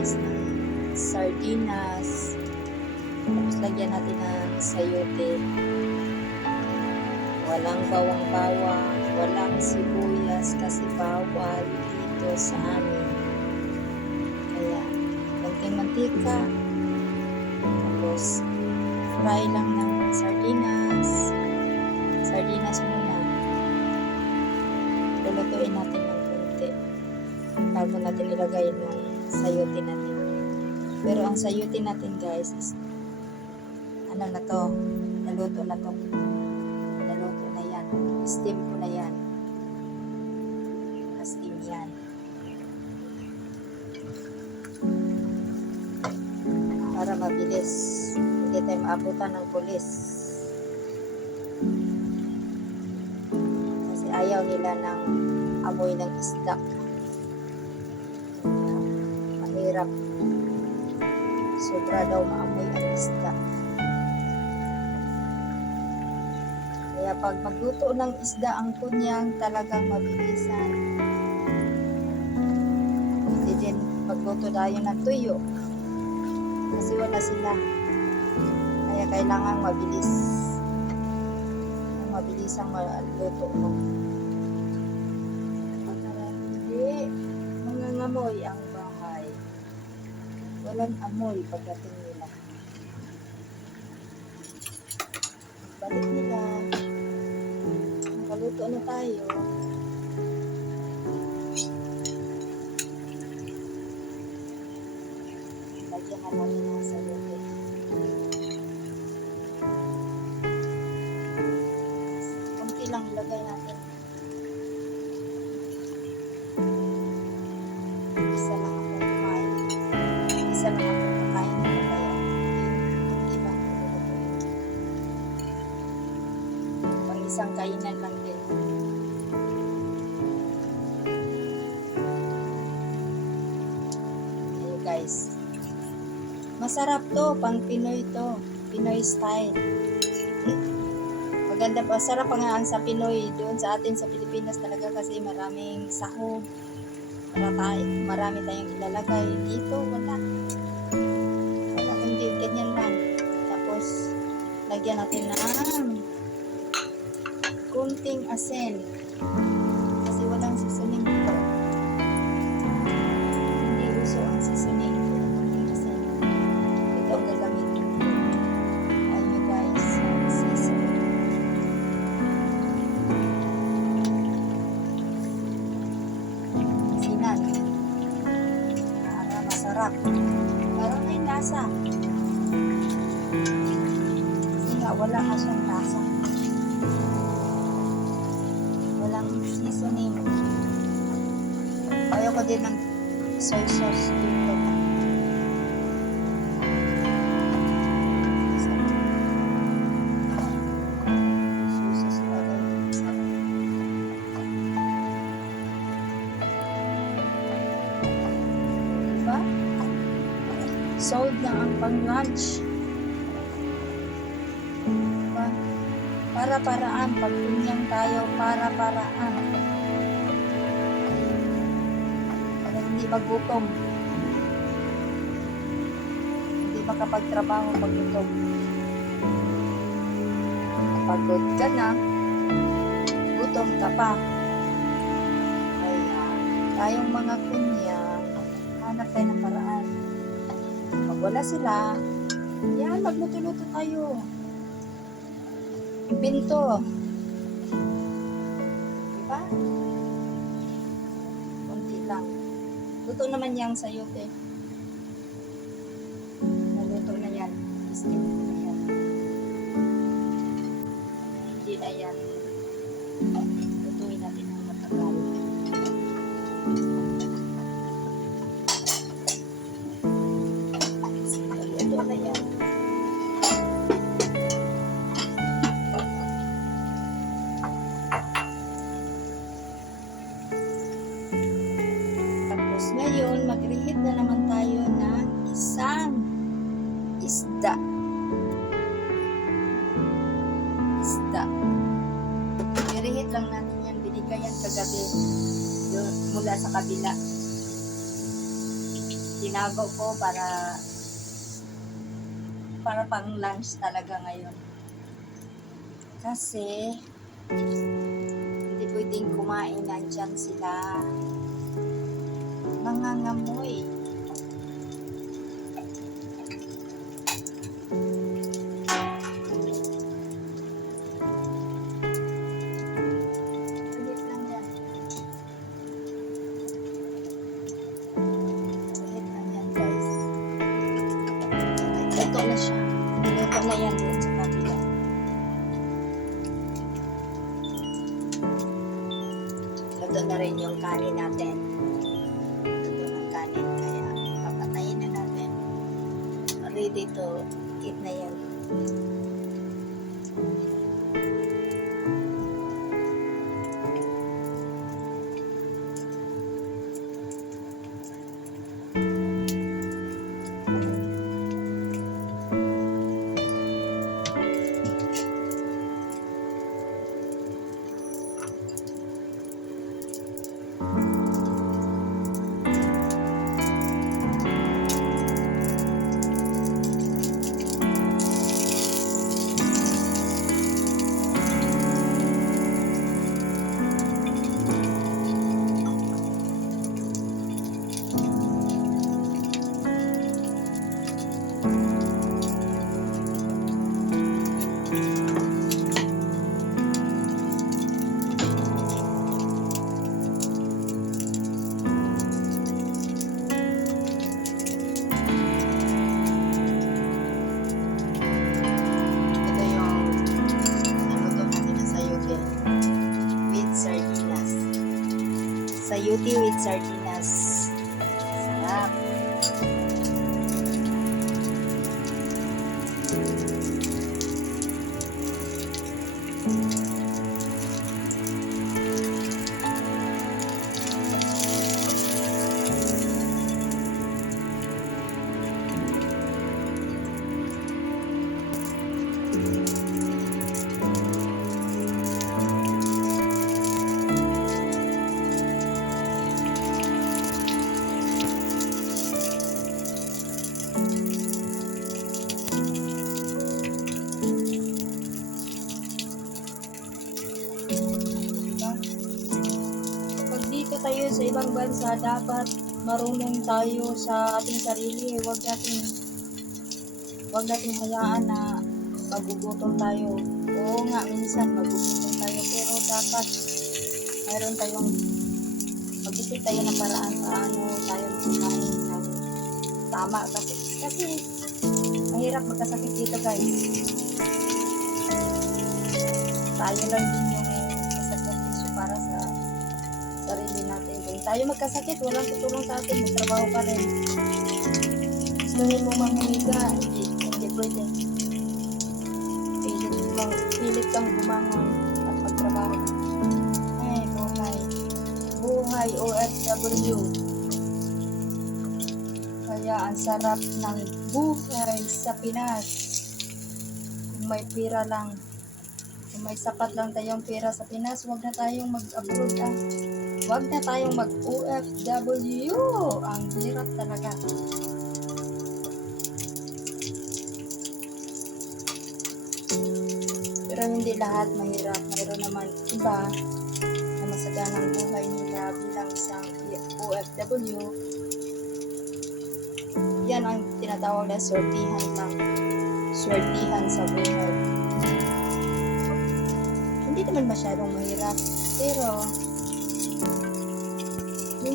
guys ng sardinas. Tapos lagyan natin ng sayote. Walang bawang-bawang, walang sibuyas kasi bawal dito sa amin. Kaya, konting mantika. Tapos, fry lang ng sardinas. Sardinas muna. Lulutuin natin ng konti bago natin ilagay yung sayote natin. Pero ang sayote natin guys is ano na to, naluto na to. Naluto na yan. Steam ko na yan. Na-steam yan. Para mabilis. Hindi tayo maabutan ng pulis. Kasi ayaw nila ng amoy ng isda mahirap. Sobra daw maamoy ang isda. Kaya pag magluto ng isda ang kunyang talagang mabilisan. Hindi din pagluto tayo ng tuyo. Kasi wala sila. Kaya kailangan mabilis. Mabilis ang maluto mo. Hindi mangangamoy ang. Walang amoy pagdating nila. Balik nila. Nakaluto na tayo. Lagyan na natin ng sayote. Kunti lang ilagay natin. Masarap to, pang Pinoy to. Pinoy style. Maganda pa, sarap nga ang sa Pinoy. Doon sa atin sa Pilipinas talaga kasi maraming sahog. Marami, marami tayong ilalagay. Dito, wala. Wala, hindi. Ganyan lang. Tapos, lagyan natin ng kunting asin. Walang seasoning. Ayaw ko din ng soy sauce dito. Diba? Sold na ang pang-lunch. Diba? Para-paraan. Pag tayo, para-paraan. Para hindi magutom. makapagtrabaho pag ito. Pagod ka na, gutom ka pa. Kaya tayong mga kunya, hanap tayo ng paraan. Pag wala sila, yan, magluto-luto tayo. Pinto. Diba? Kunti Luto naman yang sa'yo, na naman tayo ng isang isda. Isda. I-reheat lang natin yan. Binigay yan kagabi. Yun, mula sa kabila. Tinago ko para para pang lunch talaga ngayon. Kasi hindi pwedeng kumain nandyan sila nangangamoy. Luto na siya. Luto na yan doon sa kabila. Luto na rin yung kanin natin out. Sayuti with sardinas. Sarap. Bansa, dapat marunong tayo sa ating sarili. Huwag natin huwag natin hayaan na magugutom tayo. Oo nga, minsan magugutom tayo. Pero dapat mayroon tayong mag-isip tayo ng paraan paano tayo makakain ng tama. Kasi, kasi mahirap magkasakit dito guys. Tayo lang din tayo magkasakit, walang tutulong sa atin, magtrabaho pa rin. Gustuhin mo manghiga, hindi, hindi pwede. Pilit, kang, pilit kang bumangon at magtrabaho. Eh, buhay. Buhay OFW. Kaya ang sarap ng buhay sa Pinas. Kung may pira lang, kung may sapat lang tayong pera sa Pinas, huwag na tayong mag-abroad ah. Huwag na tayong mag-OFW. Ang hirap talaga. Pero hindi lahat mahirap. Mayroon naman iba na masaganang buhay nila bilang isang OFW. Yan ang tinatawag na sortihan ng swertihan sa buhay. Hindi naman masyadong mahirap, pero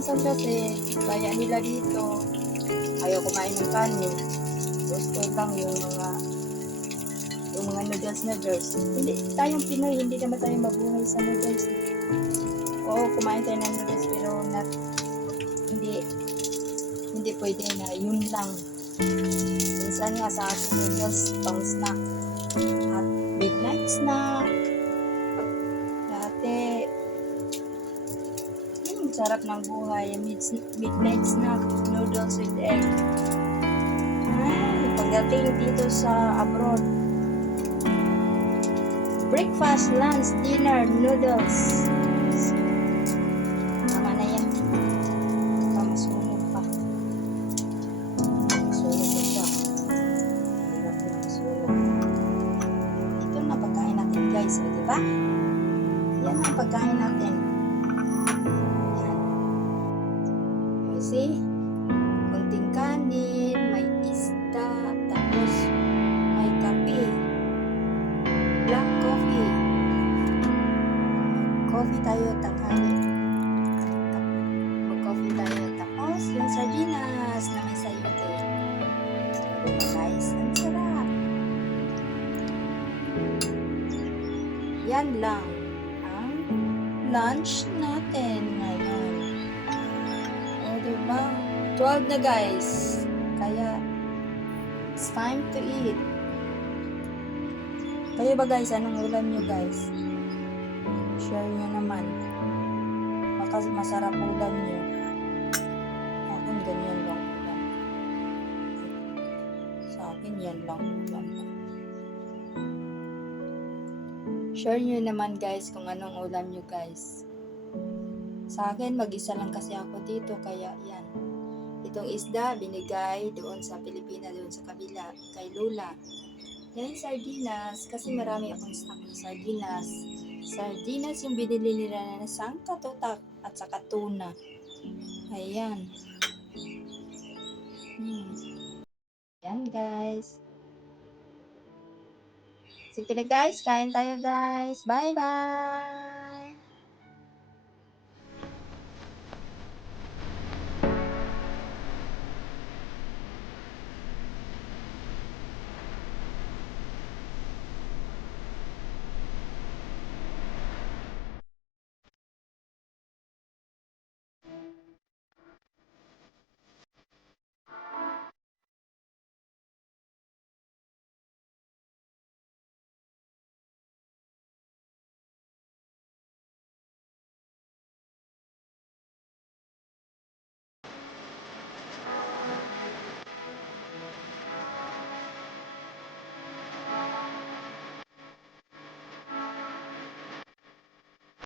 minsan kasi, kaya nila dito, ayaw kumain ng kanin. Gusto lang yung mga yung mga noodles noodles. Hindi, tayong Pinoy, hindi naman tayo mabuhay sa noodles. Oo, kumain tayo ng noodles pero not, hindi, hindi pwede na yun lang. Minsan nga sa ating noodles, pang snack. At midnight snack. Sarap ng buhay. Midnight snack, noodles with egg. Ay, pagdating dito sa abroad, breakfast, lunch, dinner, noodles. Tama na yan. Baka masunog pa. Masunog pa siya. Hirap na masunog. Ito na pagkain natin guys, o diba? Yan ang pagkain natin. Yan lang ang lunch natin ngayon. O, diba? 12 na guys. Kaya, it's time to eat. Kayo ba guys, anong ulam nyo guys? Share nyo naman. Baka masarap ulam nyo. Akin ganyan lang ulam. Sa akin yan lang ulam. Share nyo naman guys kung anong ulam nyo guys. Sa akin, mag-isa lang kasi ako dito, kaya yan. Itong isda, binigay doon sa Pilipina, doon sa kabila, kay Lula. Yan sardinas, kasi marami akong stock ng sardinas. Sardinas yung binili nila na sangkatutak at saka tuna. Ayan. Hmm. Yan guys. Sige na guys, kain tayo guys. Bye bye!